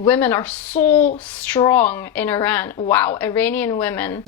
Women are so strong in Iran. Wow, Iranian women.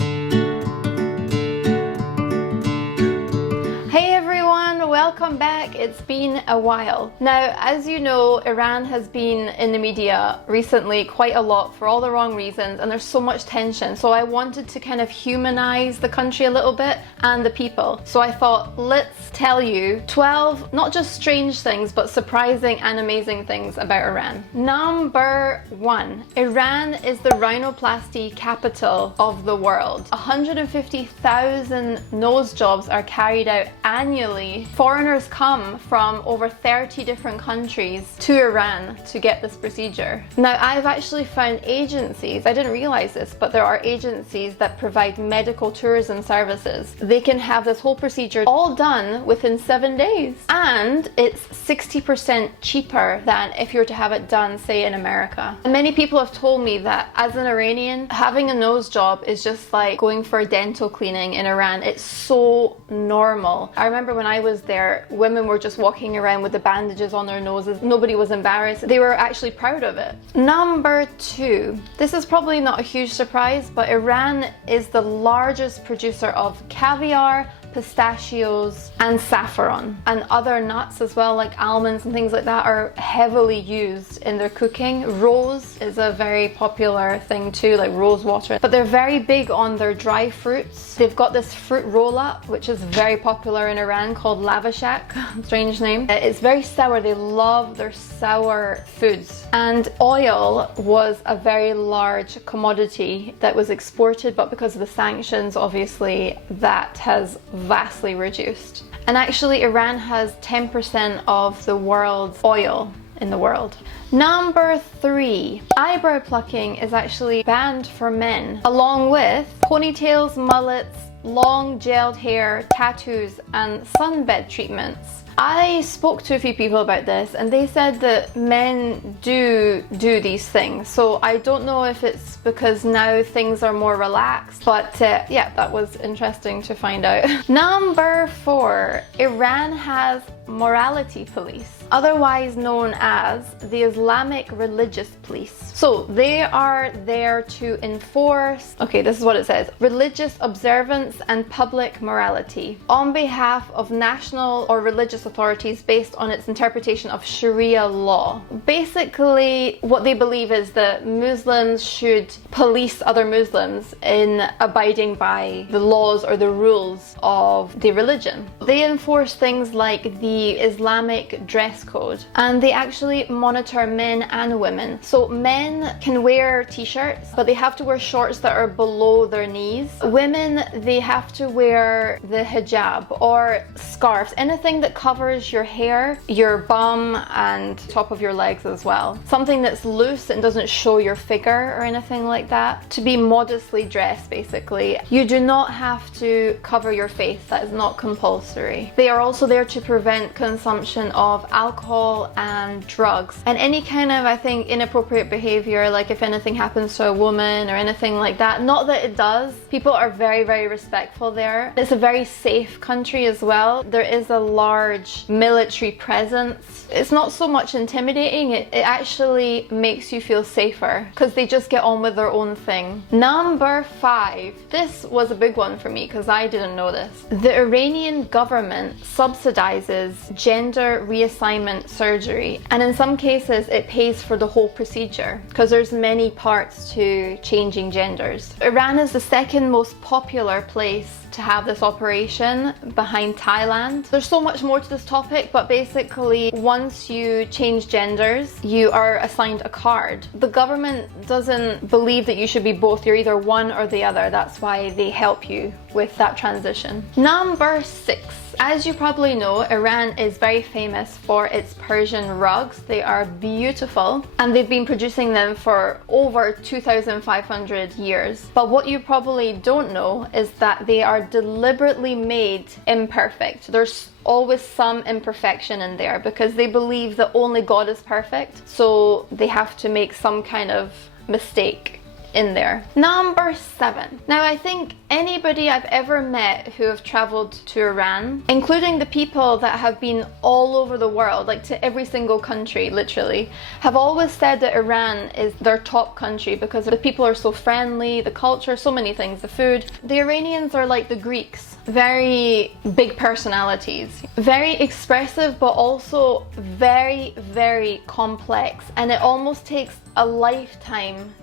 Hey everyone, welcome back. It's been a while. Now, as you know, Iran has been in the media recently quite a lot for all the wrong reasons, and there's so much tension. So I wanted to kind of humanize the country a little bit and the people. So I thought, let's tell you 12 not just strange things, but surprising and amazing things about Iran. Number 1, Iran is the rhinoplasty capital of the world. 150,000 nose jobs are carried out annually. Foreigners come from over 30 different countries to Iran to get this procedure. Now, I've actually found agencies, I didn't realize this, but there are agencies that provide medical tourism services. They can have this whole procedure all done within 7 days. And it's 60% cheaper than if you were to have it done, say, in America. And many people have told me that as an Iranian, having a nose job is just like going for a dental cleaning in Iran. It's so normal. I remember when I was there, women were just walking around with the bandages on their noses. Nobody was embarrassed. They were actually proud of it. Number 2, this is probably not a huge surprise, but Iran is the largest producer of caviar, pistachios and saffron, and other nuts as well, like almonds and things like that, are heavily used in their cooking. Rose is a very popular thing too, like rose water, but they're very big on their dry fruits. They've got this fruit roll-up which is very popular in Iran called lavashak. Strange name. It's very sour. They love their sour foods. And oil was a very large commodity that was exported, but because of the sanctions, obviously that has vastly reduced. And actually Iran has 10% of the world's oil in the world. Number 3, eyebrow plucking is actually banned for men, along with ponytails, mullets, long gelled hair, tattoos and sunbed treatments. I spoke to a few people about this and they said that men do these things. So I don't know if it's because now things are more relaxed, but yeah, that was interesting to find out. Number 4, Iran has morality police, otherwise known as the Islamic religious police. So they are there to enforce, okay, this is what it says, religious observance and public morality on behalf of national or religious authorities based on its interpretation of Sharia law. Basically, what they believe is that Muslims should police other Muslims in abiding by the laws or the rules of the religion. They enforce things like the Islamic dress code, and they actually monitor men and women. So men can wear t-shirts, but they have to wear shorts that are below their knees. Women, they have to wear the hijab or scarves, anything that covers your hair, your bum and top of your legs as well. Something that's loose and doesn't show your figure or anything like that. To be modestly dressed, basically. You do not have to cover your face. That is not compulsory. They are also there to prevent consumption of alcohol and drugs and any kind of, I think, inappropriate behavior, like if anything happens to a woman or anything like that. Not that it does. People are very, very respectful there. It's a very safe country as well. There is a large military presence. It's not so much intimidating, it actually makes you feel safer because they just get on with their own thing. Number 5, this was a big one for me because I didn't know this. The Iranian government subsidizes gender reassignment surgery, and in some cases it pays for the whole procedure because there's many parts to changing genders. Iran is the second most popular place to have this operation behind Thailand. There's so much more to this topic, but basically once you change genders, you are assigned a card. The government doesn't believe that you should be both. You're either one or the other. That's why they help you with that transition. Number 6. As you probably know, Iran is very famous for its Persian rugs. They are beautiful and they've been producing them for over 2,500 years. But what you probably don't know is that they are deliberately made imperfect. There's always some imperfection in there because they believe that only God is perfect, so they have to make some kind of mistake in there. Number 7. Now I think anybody I've ever met who have traveled to Iran, including the people that have been all over the world, like to every single country literally, have always said that Iran is their top country because the people are so friendly, the culture, so many things, the food. The Iranians are like the Greeks, very big personalities, very expressive, but also very, very complex, and it almost takes a lifetime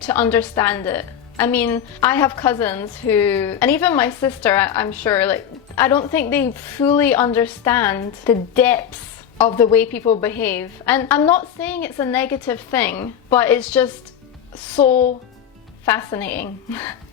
to understand it. I mean, I have cousins who, and even my sister, I'm sure, like, I don't think they fully understand the depths of the way people behave. And I'm not saying it's a negative thing, but it's just so fascinating.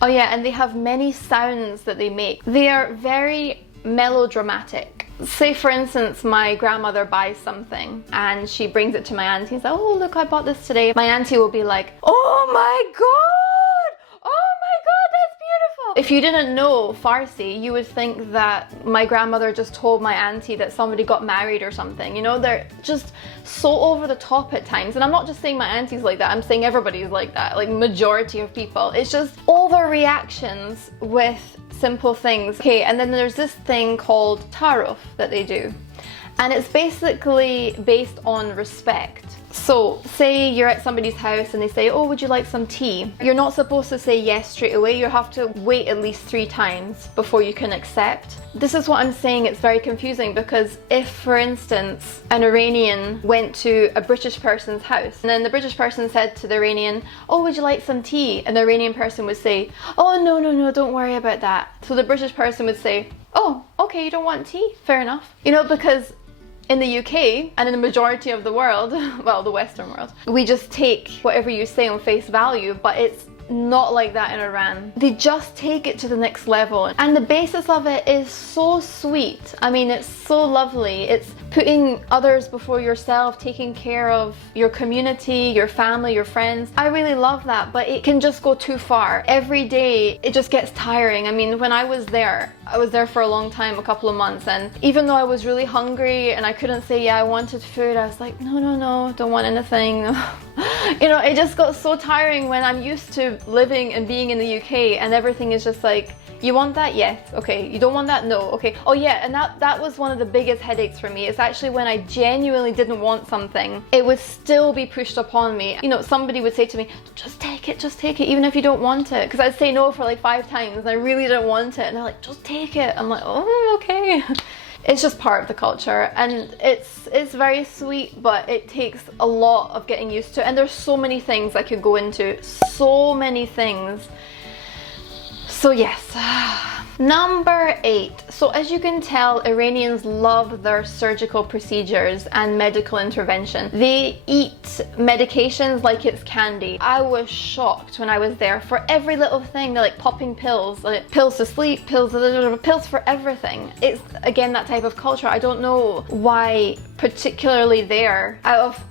Oh yeah, and they have many sounds that they make. They are very melodramatic. Say for instance, my grandmother buys something and she brings it to my auntie and says, oh look, I bought this today. My auntie will be like, oh my god! Oh my god, that's beautiful! If you didn't know Farsi, you would think that my grandmother just told my auntie that somebody got married or something. You know, they're just so over the top at times. And I'm not just saying my auntie's like that, I'm saying everybody's like that, like majority of people. It's just overreactions with simple things. Okay, and then there's this thing called Tariff that they do. And it's basically based on respect. So say you're at somebody's house and they say, oh, would you like some tea? You're not supposed to say yes straight away. You have to wait at least 3 times before you can accept. This is what I'm saying, it's very confusing, because if, for instance, an Iranian went to a British person's house and then the British person said to the Iranian, oh, would you like some tea? And the Iranian person would say, oh, no, don't worry about that. So the British person would say, oh, okay, you don't want tea? Fair enough. You know, because in the UK and in the majority of the world, well, the Western world, we just take whatever you say on face value, but it's not like that in Iran. They just take it to the next level. And the basis of it is so sweet. I mean, it's so lovely. It's putting others before yourself, taking care of your community, your family, your friends. I really love that, but it can just go too far. Every day, it just gets tiring. I mean, when I was there for a long time, a couple of months, and even though I was really hungry and I couldn't say, yeah, I wanted food, I was like, no, don't want anything. You know, it just got so tiring when I'm used to living and being in the UK and everything is just like, you want that? Yes. Okay. You don't want that? No. Okay. Oh yeah, and that was one of the biggest headaches for me. It's actually when I genuinely didn't want something, it would still be pushed upon me. You know, somebody would say to me, just take it, even if you don't want it. Because I'd say no for like 5 times and I really didn't want it. And they're like, just take it. I'm like, oh, okay. It's just part of the culture, and it's very sweet, but it takes a lot of getting used to. And there's so many things I could go into, so many things. So yes. Number 8. So as you can tell, Iranians love their surgical procedures and medical intervention. They eat medications like it's candy. I was shocked when I was there. For every little thing, they're like popping pills, like pills to sleep, pills for everything. It's again that type of culture. I don't know why, particularly there, out of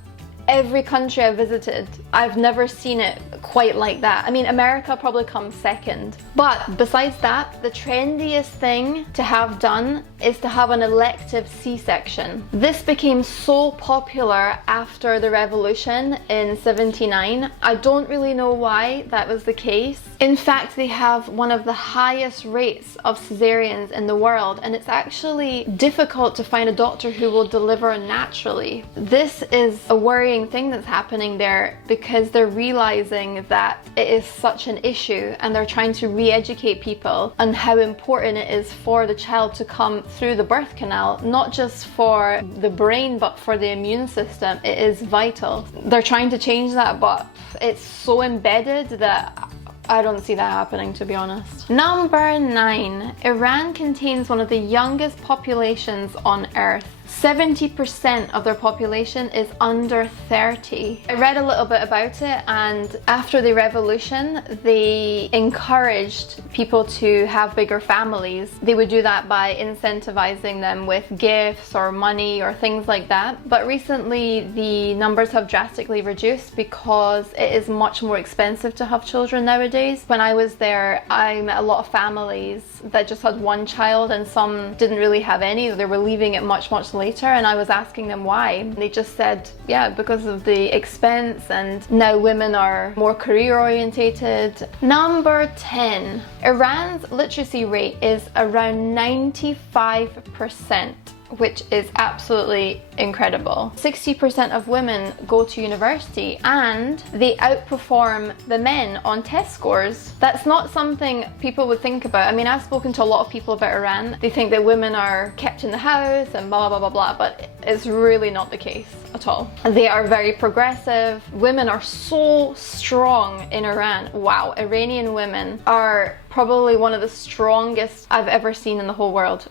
every country I visited, I've never seen it quite like that. I mean, America probably comes second. But besides that, the trendiest thing to have done is to have an elective C-section. This became so popular after the revolution in '79. I don't really know why that was the case. In fact, they have one of the highest rates of cesareans in the world, and it's actually difficult to find a doctor who will deliver naturally. This is a worrying thing that's happening there, because they're realizing that it is such an issue and they're trying to re-educate people on how important it is for the child to come through the birth canal, not just for the brain but for the immune system. It is vital. They're trying to change that, but it's so embedded that I don't see that happening, to be honest. Number 9. Iran contains one of the youngest populations on Earth. 70% of their population is under 30. I read a little bit about it, and after the revolution, they encouraged people to have bigger families. They would do that by incentivizing them with gifts or money or things like that. But recently, the numbers have drastically reduced because it is much more expensive to have children nowadays. When I was there, I met a lot of families that just had one child, and some didn't really have any. They were leaving it much much later, and I was asking them why. They just said, yeah, because of the expense, and now women are more career orientated. Number 10, Iran's literacy rate is around 95%. Which is absolutely incredible. 60% of women go to university and they outperform the men on test scores. That's not something people would think about. I mean, I've spoken to a lot of people about Iran. They think that women are kept in the house and blah, blah, blah, blah, but it's really not the case at all. They are very progressive. Women are so strong in Iran. Wow, Iranian women are probably one of the strongest I've ever seen in the whole world.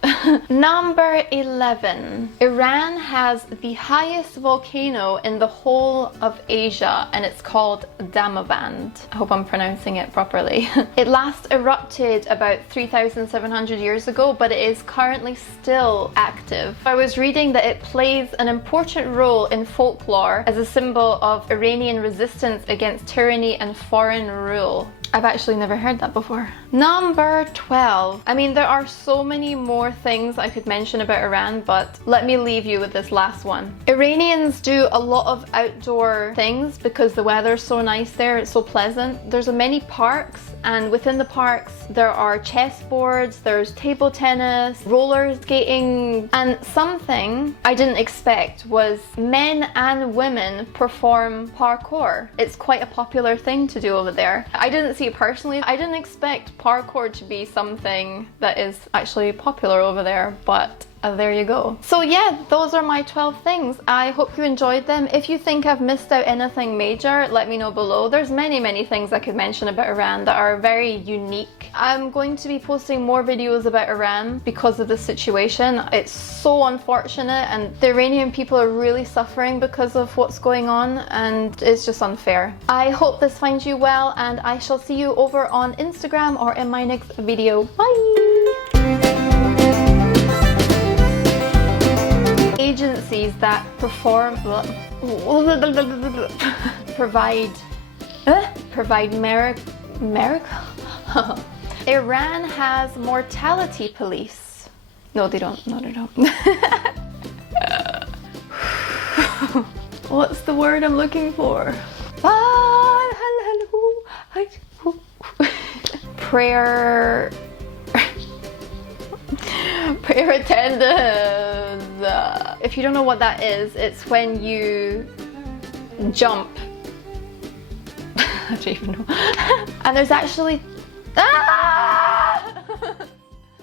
Number 11. Iran has the highest volcano in the whole of Asia, and it's called Damavand. I hope I'm pronouncing it properly. It last erupted about 3,700 years ago, but it is currently still active. I was reading that it plays an important role in folklore as a symbol of Iranian resistance against tyranny and foreign rule. I've actually never heard that before. Number 12. I mean, there are so many more things I could mention about Iran, but let me leave you with this last one. Iranians do a lot of outdoor things because the weather's so nice there, it's so pleasant. There's many parks, and within the parks there are chessboards, there's table tennis, roller skating, and something I didn't expect was men and women perform parkour. It's quite a popular thing to do over there. I didn't see it personally. I didn't expect parkour to be something that is actually popular over there, but there you go. So yeah, those are my 12 things. I hope you enjoyed them. If you think I've missed out anything major, let me know below. There's many things I could mention about Iran that are very unique. I'm going to be posting more videos about Iran because of the situation. It's so unfortunate, and the Iranian people are really suffering because of what's going on, and it's just unfair. I hope this finds you well, and I shall see you over on Instagram or in my next video. Bye! Agencies that provide Iran has mortality police. No, they don't. No, they don't. What's the word I'm looking for? Prayer attendants. If you don't know what that is, it's when you jump. I don't even know. And there's actually